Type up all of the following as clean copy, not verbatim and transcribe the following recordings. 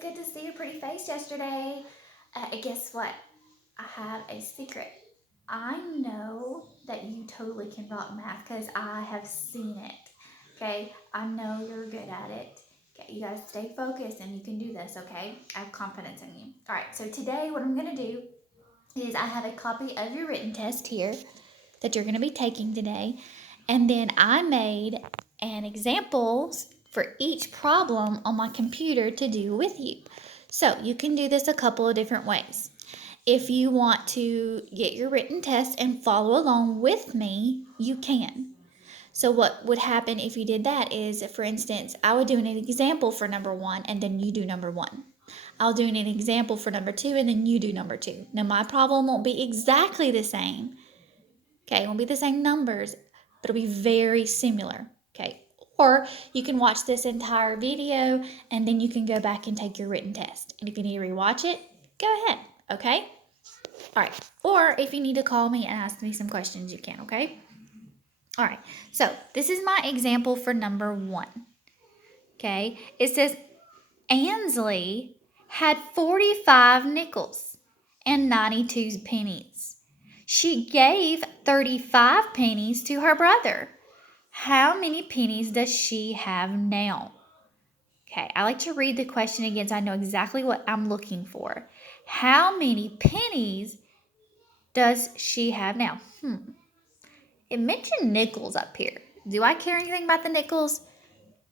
good to see your pretty face yesterday. Guess what? I have a secret. I know that you totally can rock math because I have seen it. Okay? I know you're good at it. Okay, you guys stay focused and you can do this, okay? I have confidence in you. All right, so today what I'm going to do is I have a copy of your written test here that you're going to be taking today. And then I made an examples for each problem on my computer to do with you. So you can do this a couple of different ways. If you want to get your written test and follow along with me, you can. So what would happen if you did that is, for instance, I would do an example for number 1 and then you do number 1. I'll do an example for number 2 and then you do number 2. Now my problem won't be exactly the same. Okay, it won't be the same numbers, but it'll be very similar. Okay, or you can watch this entire video and then you can go back and take your written test. And if you need to rewatch it, go ahead. Okay? All right. Or if you need to call me and ask me some questions, you can. Okay? All right. So this is my example for number 1. Okay? It says Ansley had 45 nickels and 92 pennies. She gave 35 pennies to her brother. How many pennies does she have now? Okay, I like to read the question again so I know exactly what I'm looking for. How many pennies does she have now? It mentioned nickels up here. Do I care anything about the nickels?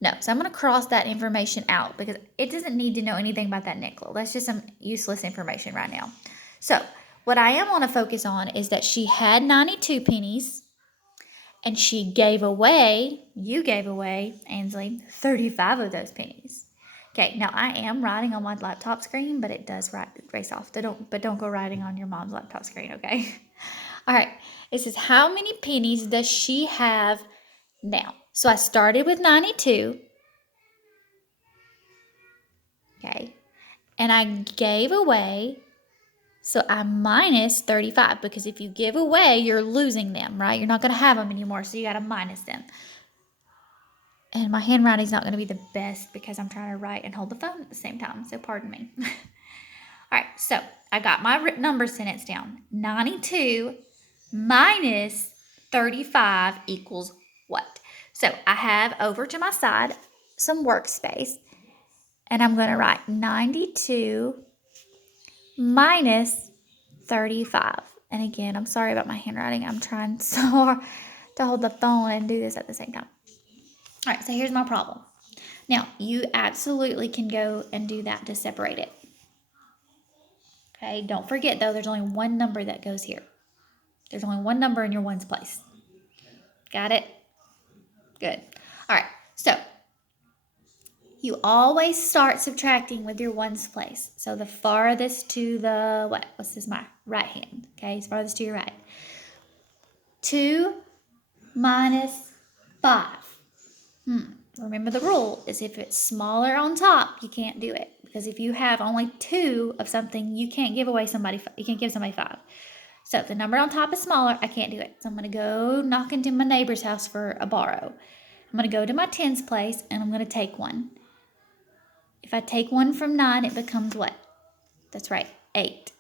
No, so I'm going to cross that information out because it doesn't need to know anything about that nickel. That's just some useless information right now. So what I am want to focus on is that she had 92 pennies and you gave away, Ansley, 35 of those pennies. Okay, now I am writing on my laptop screen, but it does race off. Don't go writing on your mom's laptop screen, okay? All right, it says, how many pennies does she have now? So I started with 92. Okay, and I gave away, so I minus 35 because if you give away, you're losing them, right? You're not going to have them anymore, so you got to minus them. And my handwriting's not going to be the best because I'm trying to write and hold the phone at the same time, so pardon me. All right, so I got my number sentence down. 92 minus 35 equals what? So I have over to my side some workspace, and I'm going to write 92 minus 35. And again, I'm sorry about my handwriting. I'm trying so hard to hold the phone and do this at the same time. All right, so here's my problem. Now, you absolutely can go and do that to separate it. Okay, don't forget though, there's only one number that goes here. There's only one number in your ones place. Got it? Good. All right, so you always start subtracting with your ones place. So the farthest to the, what's this, my right hand. Okay, farthest to your right. 2 minus 5. Remember the rule is if it's smaller on top, you can't do it. Because if you have only 2 of something, you can't give somebody 5. So if the number on top is smaller, I can't do it. So I'm going to go knock into my neighbor's house for a borrow. I'm going to go to my tens place and I'm going to take 1. If I take 1 from 9, it becomes what? That's right, 8.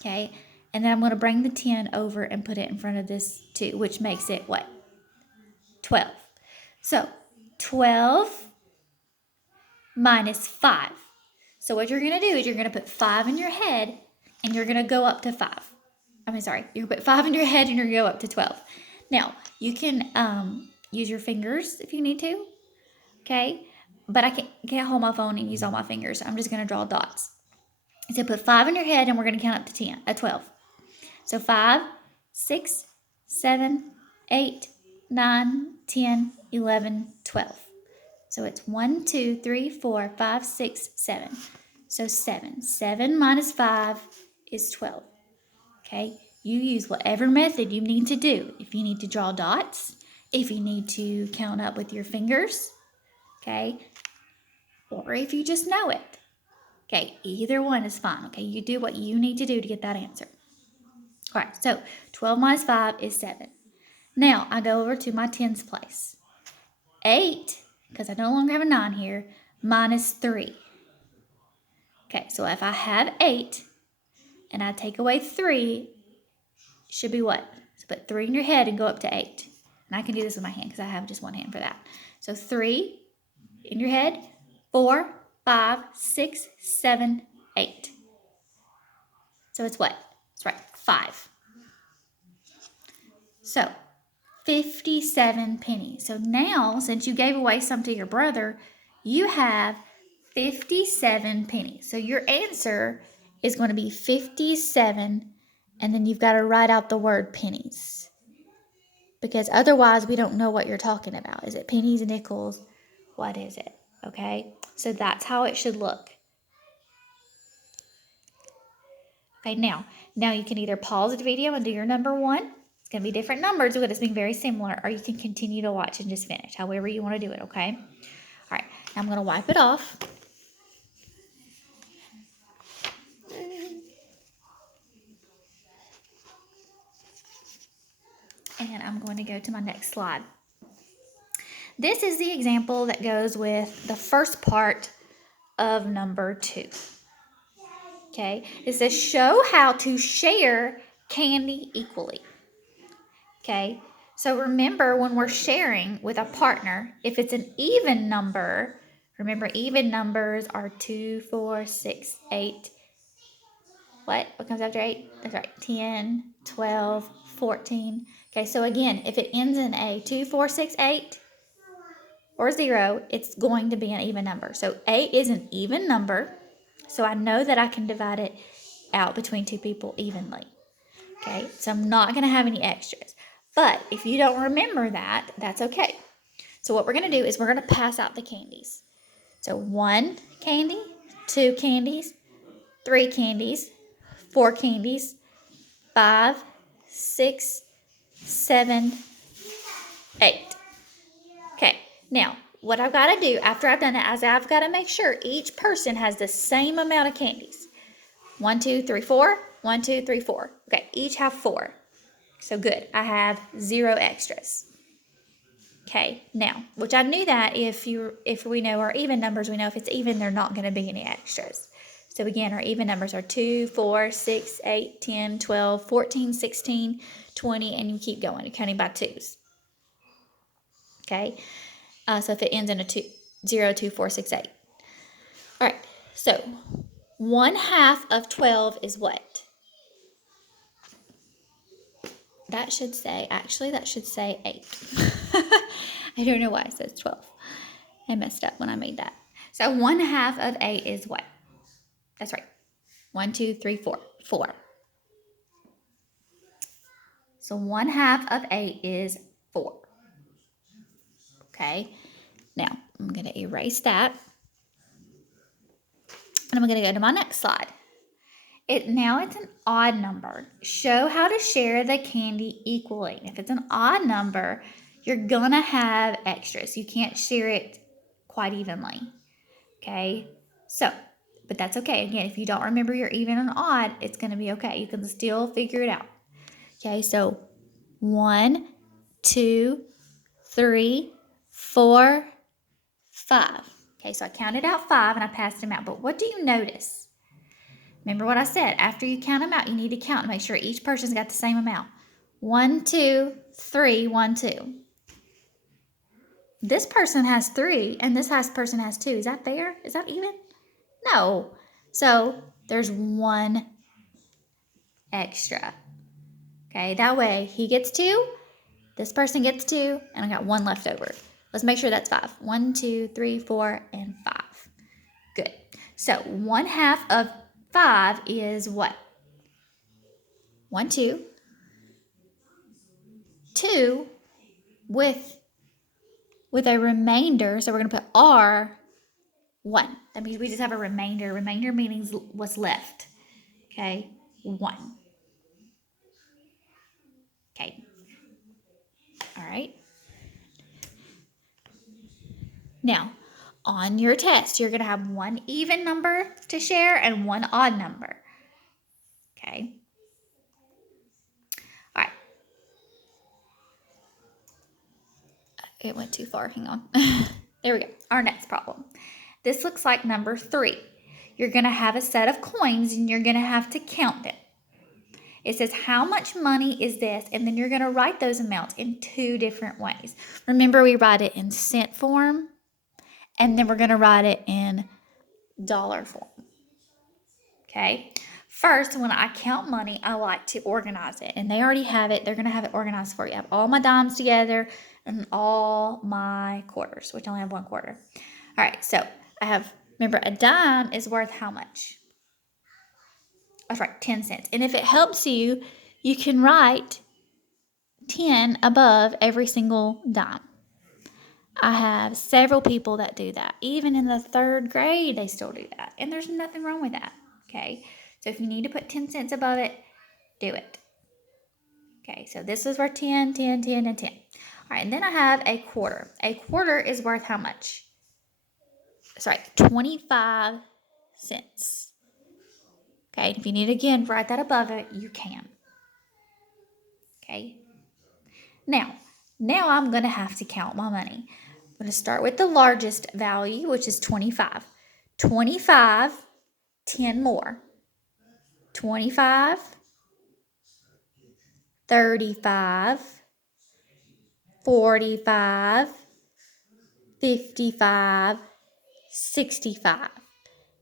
Okay, and then I'm going to bring the 10 over and put it in front of this 2, which makes it what? 12. So 12 minus 5. So what you're going to do is you're going to put 5 in your head and you're going to go up to 5. You're going to put 5 in your head and you're going to go up to 12. Now, you can use your fingers if you need to, okay? But I can't hold my phone and use all my fingers. I'm just going to draw dots. So put 5 in your head and we're going to count up to 12. So 5, 6, 7, 8, 9, 10, 11, 12. So it's 1, 2, 3, 4, 5, 6, 7. So 7. 7 minus 5 is 12. Okay? You use whatever method you need to do. If you need to draw dots, if you need to count up with your fingers, okay? Or if you just know it. Okay, either one is fine. Okay, you do what you need to do to get that answer. All right, so 12 minus 5 is 7. Now, I go over to my tens place. 8, because I no longer have a 9 here, minus 3. Okay, so if I have 8 and I take away 3, it should be what? So put 3 in your head and go up to 8. And I can do this with my hand because I have just one hand for that. So 3 in your head, 4, 5, 6, 7, 8. So it's what? That's right, 5. So 57 pennies. So now, since you gave away some to your brother, you have 57 pennies. So your answer is going to be 57, and then you've got to write out the word pennies. Because otherwise, we don't know what you're talking about. Is it pennies, nickels? What is it? Okay, so that's how it should look. Okay, now you can either pause the video and do your number 1. It's going to be different numbers, but it's being very similar, or you can continue to watch and just finish, however you want to do it, okay? All right, now I'm going to wipe it off. And I'm going to go to my next slide. This is the example that goes with the first part of number 2. Okay, it says show how to share candy equally. Okay, so remember when we're sharing with a partner, if it's an even number, remember even numbers are 2, 4, 6, 8. What comes after 8? That's right, 10, 12, 14. Okay, so again, if it ends in a 2, 4, 6, 8 or 0, it's going to be an even number. So 8 is an even number, so I know that I can divide it out between 2 people evenly. Okay, so I'm not going to have any extras. But if you don't remember that, that's okay. So what we're going to do is we're going to pass out the candies. So 1 candy, 2 candies, 3 candies, 4 candies, 5, 6, 7, 8. Okay, now what I've got to do after I've done that is I've got to make sure each person has the same amount of candies. 1, 2, 3, 4. 1, 2, 3, 4. Okay, each have 4. So good. I have 0 extras. Okay, now, which I knew that if we know our even numbers, we know if it's even, there are not going to be any extras. So again, our even numbers are 2, 4, 6, 8, 10, 12, 14, 16, 20, and you keep going. You're counting by 2s. Okay, so if it ends in a 2, 0, 2, 4, 6, 8. All right, so 1/2 of 12 is what? That should say 8. I don't know why it says 12. I messed up when I made that. So 1/2 of 8 is what? That's right. 1, 2, 3, 4. 4. So 1/2 of 8 is 4. Okay. Now I'm going to erase that. And I'm going to go to my next slide. Now it's an odd number. Show how to share the candy equally. If it's an odd number, you're going to have extras. You can't share it quite evenly. Okay? So, but that's okay. Again, if you don't remember your even and odd, it's going to be okay. You can still figure it out. Okay, so 1, 2, 3, 4, 5. Okay, so I counted out 5 and I passed them out. But what do you notice? Remember what I said. After you count them out, you need to count and make sure each person's got the same amount. 1, 2, 3, 1, 2. This person has 3 and this person has 2. Is that fair? Is that even? No. So there's 1 extra. Okay, that way he gets 2, this person gets 2, and I got 1 left over. Let's make sure that's 5. 1, 2, 3, 4, and 5. Good. So 1/2 of 5 is what? 1, 2. 2 with a remainder, so we're going to put R 1. That means we just have a remainder. Remainder meaning what's left. Okay, 1. Okay. All right. Now, on your test, you're going to have 1 even number to share and 1 odd number. Okay. All right. It went too far. Hang on. There we go. Our next problem. This looks like number 3. you're going to have a set of coins and you're going to have to count them. It says, how much money is this? And then you're going to write those amounts in two different ways. Remember, we write it in cent form, and then we're going to write it in dollar form. Okay? First, when I count money, I like to organize it. And they already have it. They're going to have it organized for you. I have all my dimes together and all my quarters, which I only have one quarter. All right, so I have, remember, a dime is worth how much? That's right, 10 cents. And if it helps you, you can write 10 above every single dime. I have several people that do that. Even in the 3rd grade, they still do that. And there's nothing wrong with that, okay? So if you need to put 10 cents above it, do it. Okay, so this is worth 10, 10, 10, and 10. All right, and then I have a quarter. A quarter is worth how much? Sorry, 25 cents. Okay, if you need to, again, write that above it, you can. Okay. Now I'm going to have to count my money. I'm going to start with the largest value, which is 25. 25, 10 more. 25, 35, 45, 55, 65.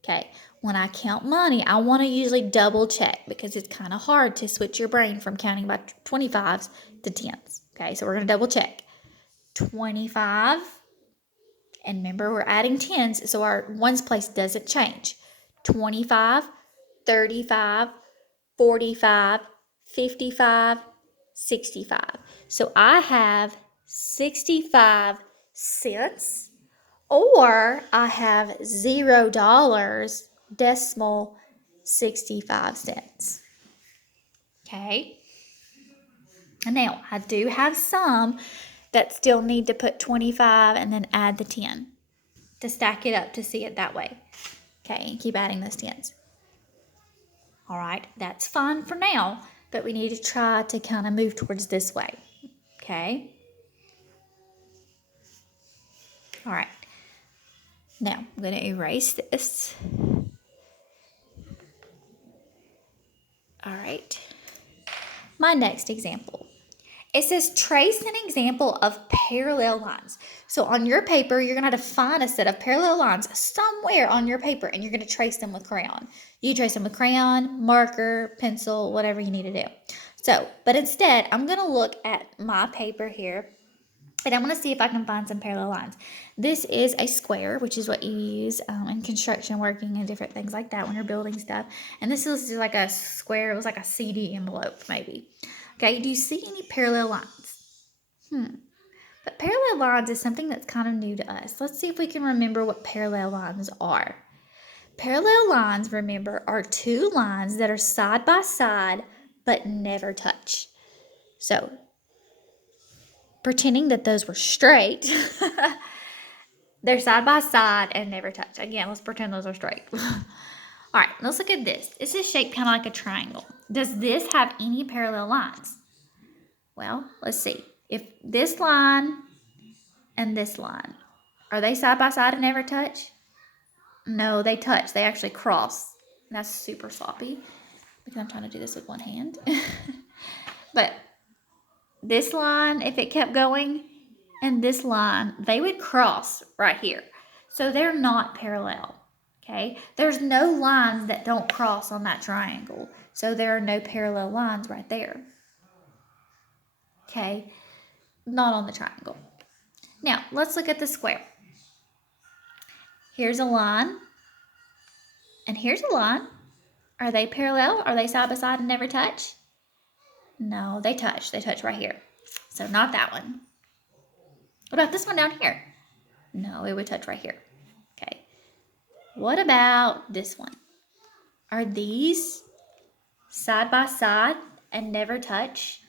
Okay, when I count money, I want to usually double check because it's kind of hard to switch your brain from counting by 25s to 10s. Okay, so we're going to double check. 25, and remember we're adding 10s, so our ones place doesn't change. 25, 35, 45, 55, 65. So I have 65 cents, or I have $0 decimal 65 cents. Okay. And now I do have some that still need to put 25 and then add the 10 to stack it up to see it that way. Okay, and keep adding those 10s. All right, that's fine for now, but we need to try to kind of move towards this way. Okay. All right. Now, I'm going to erase this. All right. My next example. It says trace an example of parallel lines. So on your paper, you're going to have to find a set of parallel lines somewhere on your paper, and you're going to trace them with crayon. You trace them with crayon, marker, pencil, whatever you need to do. So, but instead, I'm going to look at my paper here, and I'm going to see if I can find some parallel lines. This is a square, which is what you use in construction working and different things like that when you're building stuff. And this is like a square. It was like a CD envelope, maybe. Okay, do you see any parallel lines? But parallel lines is something that's kind of new to us. Let's see if we can remember what parallel lines are. Parallel lines, remember, are two lines that are side by side but never touch. So, pretending that those were straight, they're side by side and never touch. Again, let's pretend those are straight. All right, let's look at this. This is shaped kind of like a triangle. Does this have any parallel lines? Well, let's see. If this line and this line, are they side by side and never touch? No, they touch. They actually cross. That's super sloppy because I'm trying to do this with one hand. But this line, if it kept going, and this line, they would cross right here. So they're not parallel, okay? There's no lines that don't cross on that triangle. So there are no parallel lines right there, okay? Not on the triangle. Now, let's look at the square. Here's a line, and here's a line. Are they parallel? Are they side by side and never touch? No, they touch. They touch right here. So not that one. What about this one down here? No, it would touch right here. Okay. What about this one? Are these side by side and never touch?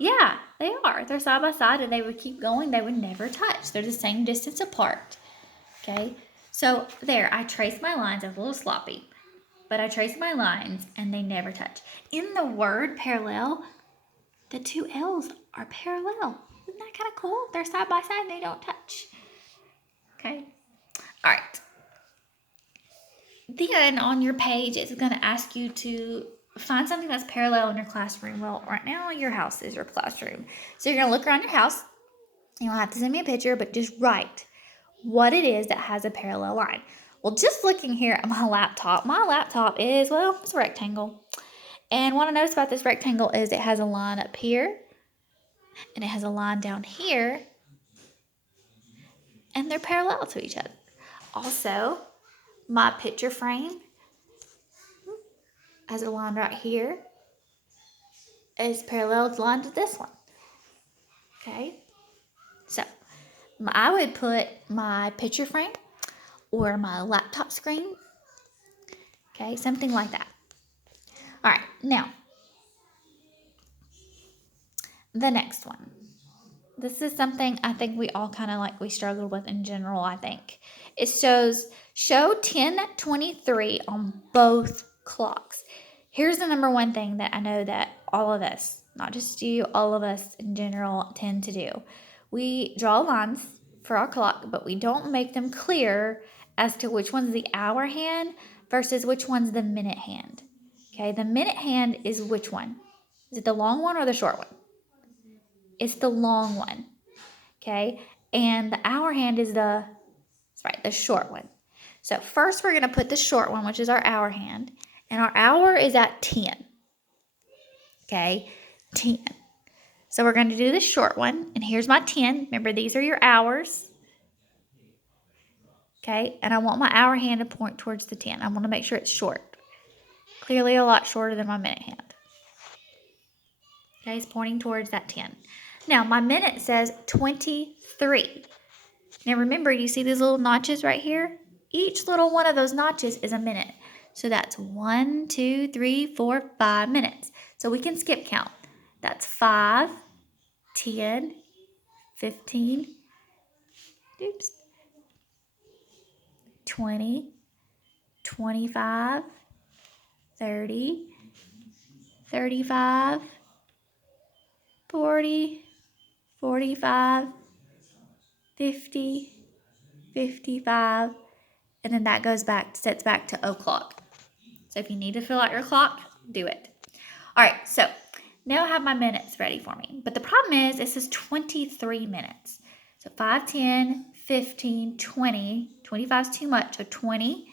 Yeah, they are. They're side by side and they would keep going. They would never touch. They're the same distance apart. Okay. So there, I traced my lines. I was a little sloppy, but I traced my lines and they never touch. In the word parallel, the two L's are parallel. Isn't that kind of cool? They're side by side and they don't touch. Okay. All right. Then on your page, it's going to ask you to find something that's parallel in your classroom. Well, right now your house is your classroom. So you're going to look around your house. You don't have to send me a picture, but just write what it is that has a parallel line. Well, just looking here at my laptop is, well, it's a rectangle. And what I noticed about this rectangle is it has a line up here and it has a line down here, and they're parallel to each other. Also, my picture frame has a line right here, is parallel line to this one. Okay, so I would put my picture frame or my laptop screen, okay, something like that. All right, now the next one. This is something I think we all kind of like we struggled with in general, I think. It show 10:23 on both clocks. Here's the number one thing that I know that all of us, not just you, all of us in general tend to do. We draw lines for our clock, but we don't make them clear as to which one's the hour hand versus which one's the minute hand. Okay, the minute hand is which one? Is it the long one or the short one? It's the long one. Okay, and the hour hand is the short one. So first we're going to put the short one, which is our hour hand, and our hour is at 10. Okay, 10. So we're going to do the short one, and here's my 10. Remember, these are your hours. Okay, and I want my hour hand to point towards the 10. I want to make sure it's short. Clearly a lot shorter than my minute hand. Okay, it's pointing towards that 10. Now, my minute says 23. Now remember, you see these little notches right here? Each little one of those notches is a minute. So that's 1, 2, 3, 4, 5 minutes. So we can skip count. That's 5, 10, 15, 20, 25, 30, 35, 40, 45, 50, 55, and then that sets back to o'clock. So if you need to fill out your clock, do it. All right, so now I have my minutes ready for me. But the problem is it says 23 minutes. So 5, 10, 15, 20. 25 is too much, so 20.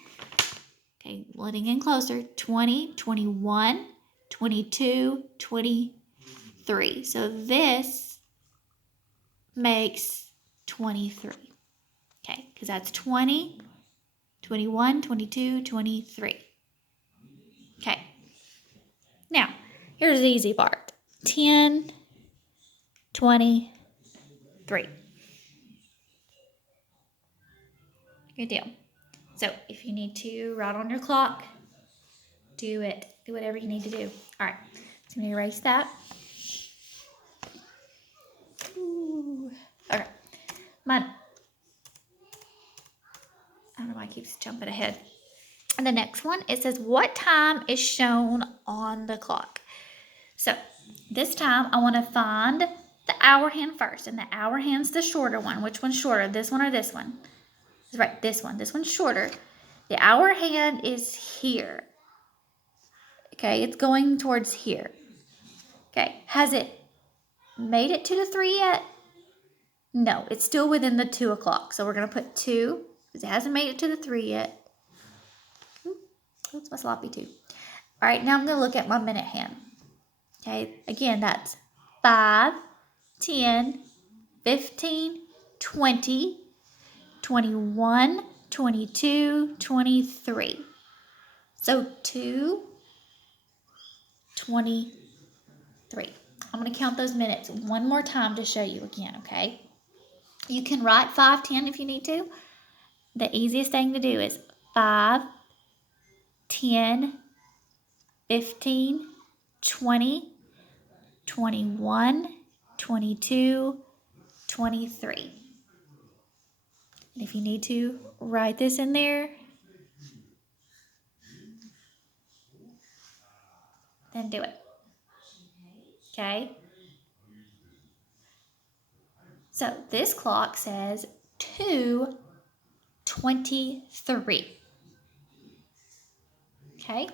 Okay, letting in closer. 20, 21, 22, 23. So this makes 23. Okay, because that's 20, 21, 22, 23. Okay. Now, here's the easy part. 10, 20, 3. Good deal. So if you need to write on your clock, do it. Do whatever you need to do. All right. So I'm going to erase that. Ooh. Okay. I don't know why it keeps jumping ahead. And the next one, it says, what time is shown on the clock? So this time I want to find the hour hand first. And the hour hand's the shorter one. Which one's shorter? This one or this one? That's right, this one. This one's shorter. The hour hand is here. Okay, it's going towards here. Okay, has it made it to the 3 yet? No, it's still within the 2 o'clock. So we're going to put 2 because it hasn't made it to the 3 yet. Oops, my sloppy 2. All right, now I'm going to look at my minute hand. Okay, again, that's 5, 10, 15, 20, 21, 22, 23. So 2, 23. I'm going to count those minutes one more time to show you again, okay? You can write 5, 10 if you need to. The easiest thing to do is 5, 10, 15, 20, 21, 22, 23. And if you need to write this in there, then do it. Okay? So this clock says 2:23. Okay?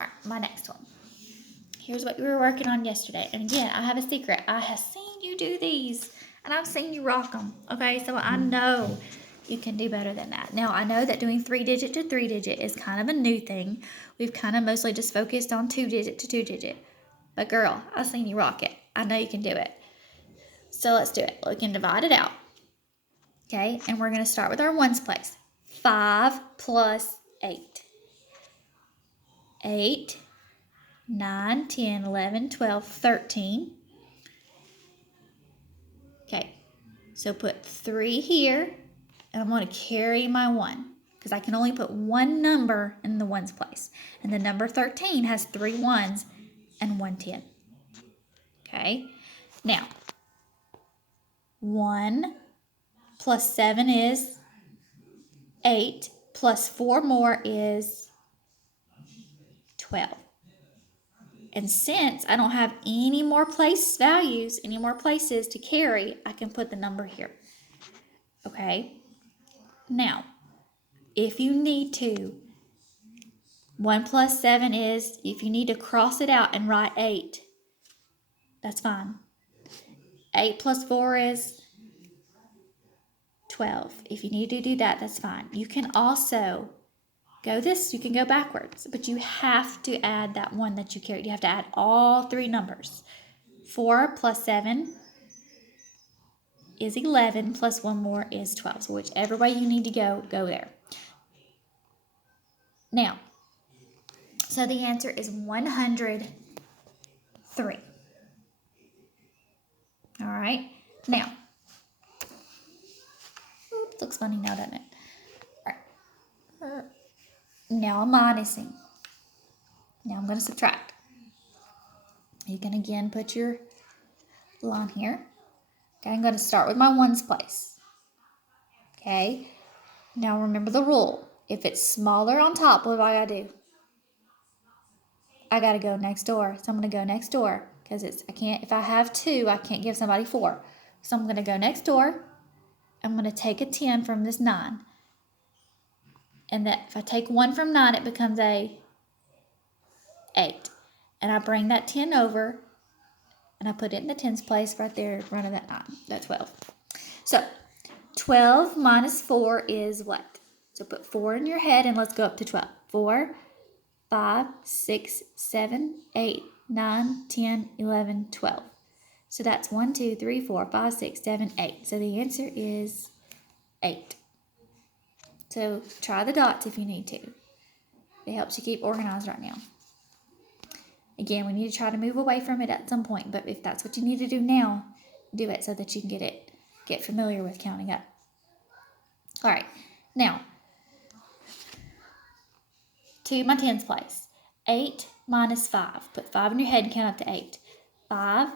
All right, my next one. Here's what we were working on yesterday. And again, I have a secret. I have seen you do these, and I've seen you rock them. Okay, so I know you can do better than that. Now, I know that doing 3-digit to 3-digit is kind of a new thing. We've kind of mostly just focused on 2-digit to 2-digit. But girl, I've seen you rock it. I know you can do it. So let's do it. We can divide it out. Okay, and we're going to start with our ones place. 5 plus 8. 8, 9, 10, 11, 12, 13. Okay, so put 3 here, and I'm going to carry my 1 because I can only put one number in the ones place. And the number 13 has 3 ones and 1 10. Okay, now 1 plus 7 is 8, plus 4 more is 12. And since I don't have any more place values, any more places to carry, I can put the number here. Okay? Now, if you need to, 1 plus 7 is, if you need to cross it out and write 8, that's fine. 8 plus 4 is 12. If you need to do that, that's fine. You can also you can go backwards, but you have to add that 1 that you carried. You have to add all 3 numbers. 4 plus 7 is 11, plus 1 more is 12. So whichever way you need to go there. Now, so the answer is 103. All right. Now, looks funny now, doesn't it? All right. Now I'm minusing. Now I'm going to subtract. You can again put your line here. Okay, I'm going to start with my ones place. Okay. Now remember the rule. If it's smaller on top, what do I got to do? I got to go next door. So I'm going to go next door because if I have 2, I can't give somebody 4. So I'm going to go next door. I'm going to take a 10 from this 9. And that if I take 1 from 9, it becomes a 8. And I bring that 10 over and I put it in the tens place right there in front of that 9, that 12. So 12 minus 4 is what? So put 4 in your head and let's go up to 12. 4, 5, 6, 7, 8, 9, 10, 11, 12. So that's 1, 2, 3, 4, 5, 6, 7, 8. So the answer is 8. So try the dots if you need to. It helps you keep organized right now. Again, we need to try to move away from it at some point, but if that's what you need to do now, do it so that you can get familiar with counting up. All right, now, to my tens place. 8 minus 5. Put 5 in your head and count up to 8. 5,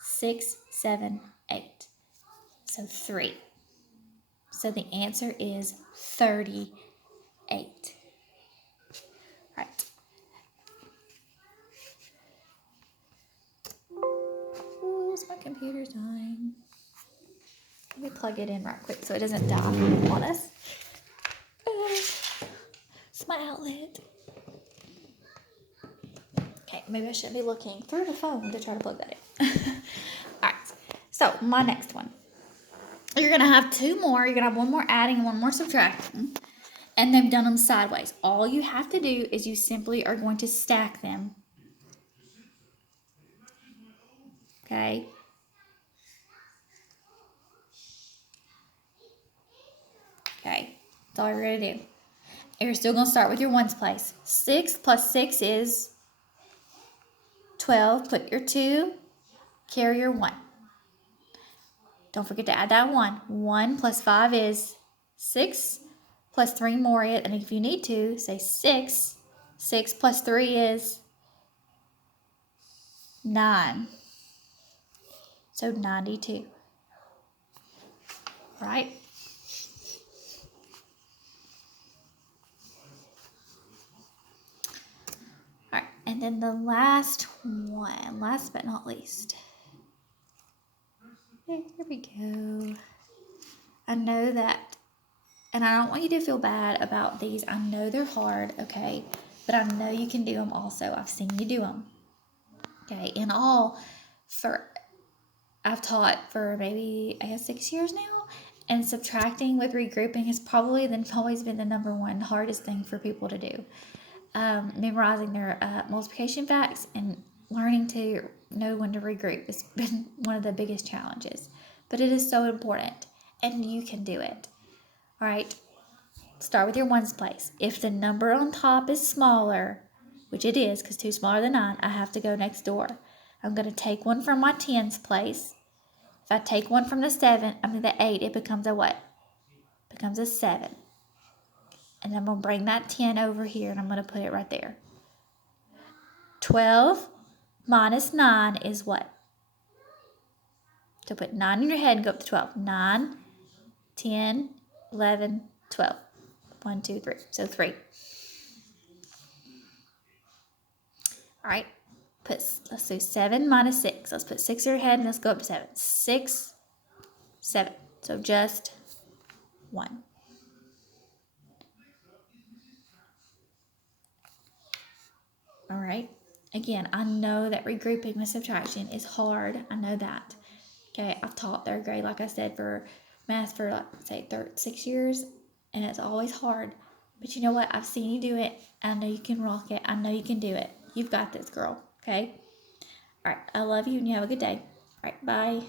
6, 7, 8. So 3. So the answer is 38. Right. Ooh, is my computer dying? Let me plug it in right quick so it doesn't die on us. It's my outlet. Okay, maybe I shouldn't be looking through the phone to try to plug that in. All right, so my next one. You're going to have 2 more. You're going to have 1 more adding and 1 more subtracting. And they've done them sideways. All you have to do is you simply are going to stack them. Okay? Okay, that's all you're going to do. And you're still going to start with your ones place. 6 plus 6 is 12. Put your 2, carry your 1. Don't forget to add that 1. 1 plus 5 is 6, plus 3 more, and if you need to, say 6. 6 plus 3 is 9. So 92. Right? All right, and then the last one, last but not least. Here we go. I know that, and I don't want you to feel bad about these. I know they're hard, okay? but I know you can do them also. I've seen you do them. Okay, in all, I've taught for maybe, I guess, 6 years now, and subtracting with regrouping has probably always been the number one hardest thing for people to do. Memorizing their multiplication facts and learning to know when to regroup has been one of the biggest challenges. But it is so important, and you can do it. All right, start with your ones place. If the number on top is smaller, which it is because 2 is smaller than 9, I have to go next door. I'm going to take one from my tens place. If I take one from the 8, it becomes a what? It becomes a 7. And I'm going to bring that 10 over here and I'm going to put it right there. 12 minus 9 is what? So put 9 in your head and go up to 12. 9, 10, 11, 12. 1, 2, 3. So 3. All right. Let's do 7 minus 6. Let's put 6 in your head and let's go up to 7. 6, 7. So just 1. All right. Again, I know that regrouping with subtraction is hard. I know that. Okay, I've taught third grade, like I said, for math for, like, say, 6 years, and it's always hard. But you know what? I've seen you do it. I know you can rock it. I know you can do it. You've got this, girl. Okay? All right. I love you, and you have a good day. All right. Bye.